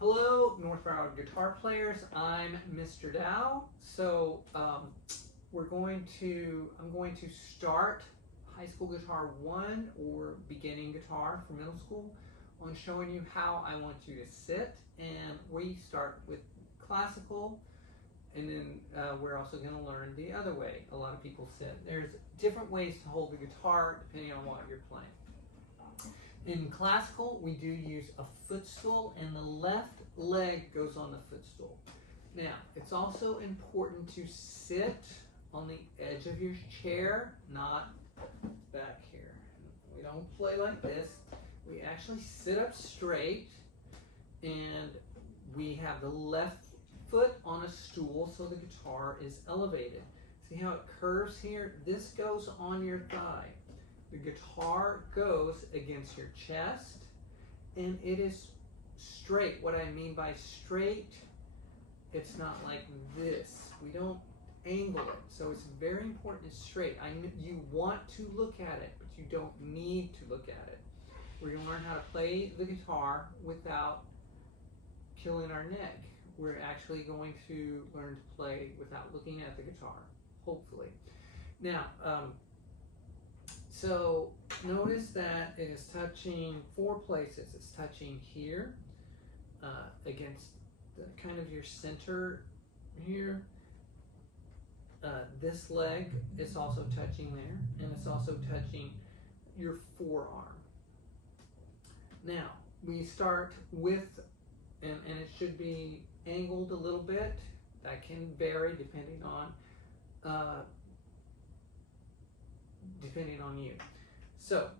Hello, North Broward guitar players. I'm Mr. Dow. So I'm going to start high school guitar 1 or beginning guitar for middle school on showing you how I want you to sit. And we start with classical, and then we're also going to learn the other way a lot of people sit. There's different ways to hold the guitar depending on what you're playing. In classical, we do use a footstool, and the left leg goes on the footstool. Now, it's also important to sit on the edge of your chair, not back here. We don't play like this. We actually sit up straight, and we have the left foot on a stool so the guitar is elevated. See how it curves here? This goes on your thigh. The guitar goes against your chest, and it is straight. What I mean by straight, it's not like this. We don't angle it, so it's very important it's straight. You want to look at it, but you don't need to look at it. We're going to learn how to play the guitar without killing our neck. We're actually going to learn to play without looking at the guitar, hopefully. Now, so notice that it is touching 4 places. It's touching here against the kind of your center here. This leg is also touching there, and it's also touching your forearm. Now we start with, and it should be angled a little bit. That can vary depending on you. So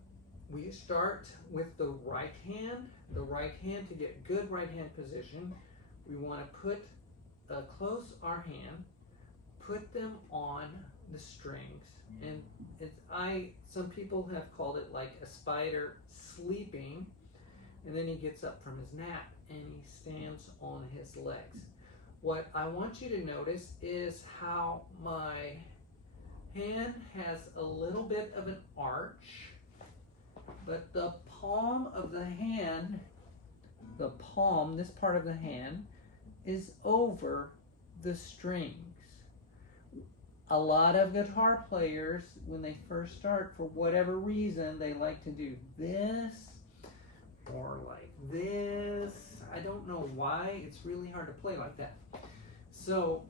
we start with the right hand. The right hand, to get good right hand position, we want to close our hand, put them on the strings, and some people have called it like a spider sleeping, and then he gets up from his nap and he stands on his legs. What I want you to notice is how my hand has a little bit of an arch, but the palm of the hand, this part of the hand, is over the strings. A lot of guitar players, when they first start, for whatever reason, they like to do this or like this. I don't know why. It's really hard to play like that. So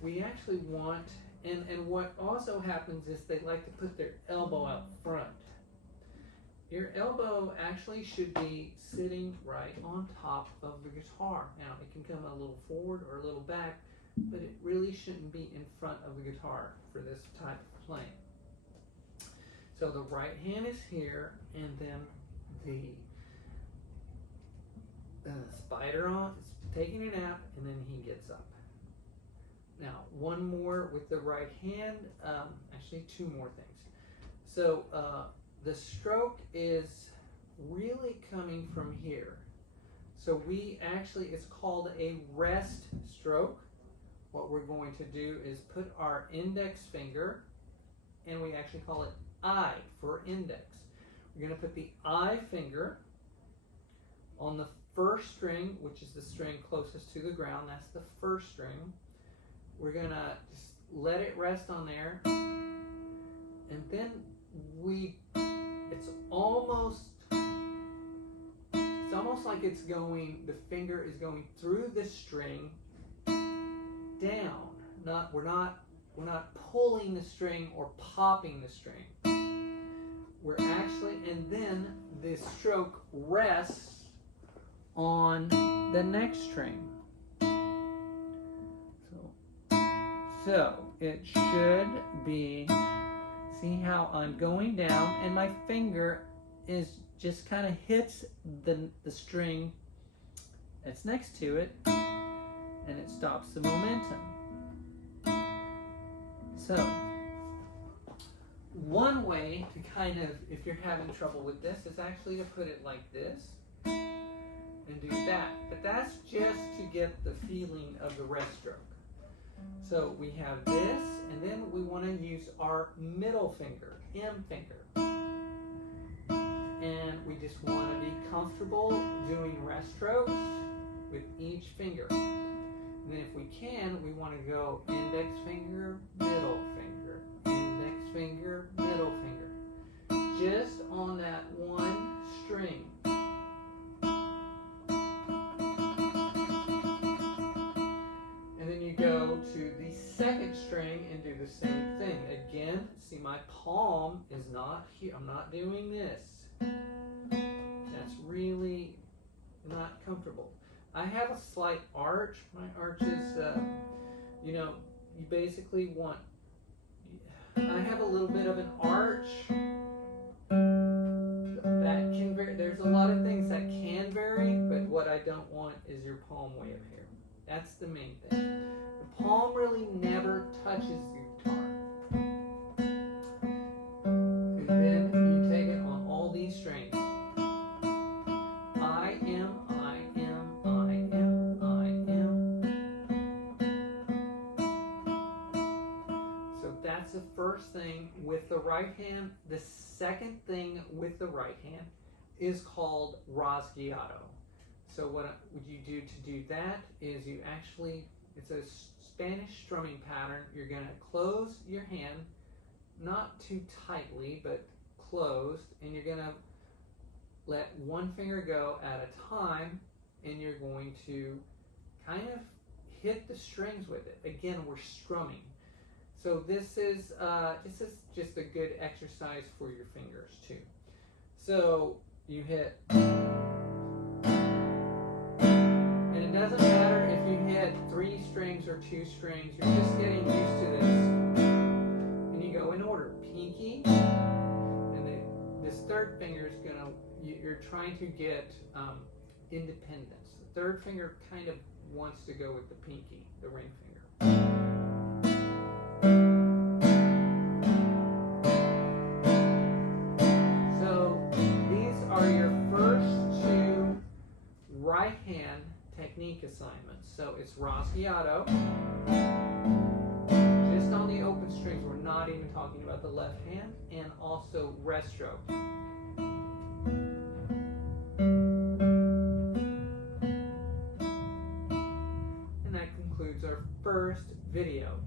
we actually want, and what also happens is they like to put their elbow out front. Your elbow actually should be sitting right on top of the guitar. Now, it can come a little forward or a little back, but it really shouldn't be in front of the guitar for this type of playing. So the right hand is here, and then the spider is taking a nap, and then he gets up. Now, one more with the right hand, actually 2 more things. So the stroke is really coming from here. So it's called a rest stroke. What we're going to do is put our index finger, and we actually call it I for index. We're going to put the I finger on the first string, which is the string closest to the ground. That's the first string. We're going to just let it rest on there, and then it's almost like the finger is going through the string down. We're not pulling the string or popping the string. We're actually, and then the stroke rests on the next string. So it should be, see how I'm going down and my finger is just kind of hits the string that's next to it, and it stops the momentum. So one way to kind of, if you're having trouble with this, is actually to put it like this and do that. But that's just to get the feeling of the rest stroke. So we have this, and then we want to use our middle finger, M finger. And we just want to be comfortable doing rest strokes with each finger. And then if we can, we want to go index finger, middle finger, index finger, middle finger. Just on that one string. And then you go to the second string and do the same thing. Again, see my palm is not here. I'm not doing this. That's really not comfortable. I have a slight arch. My arch is, you basically want, I have a little bit of an arch. That can vary. There's a lot of things that can vary, but what I don't want is your palm way up here. That's the main thing. The palm really never touches the guitar. And then you take it on all these strings. I am. So that's the first thing with the right hand. The second thing with the right hand is called rasgueado. So what would you do to do that is you actually, it's a Spanish strumming pattern. You're going to close your hand, not too tightly, but closed, and you're going to let one finger go at a time, and you're going to kind of hit the strings with it. Again, we're strumming. So this is just a good exercise for your fingers too. So you hit, and it doesn't matter if you hit 3 strings or 2 strings, you're just getting used to this. And you go in order, pinky, and then this third finger is you're trying to get independence. The third finger kind of wants to go with the pinky, the ring finger. Right hand technique assignments. So it's rasgueado, just on the open strings. We're not even talking about the left hand, and also restro. And that concludes our first video.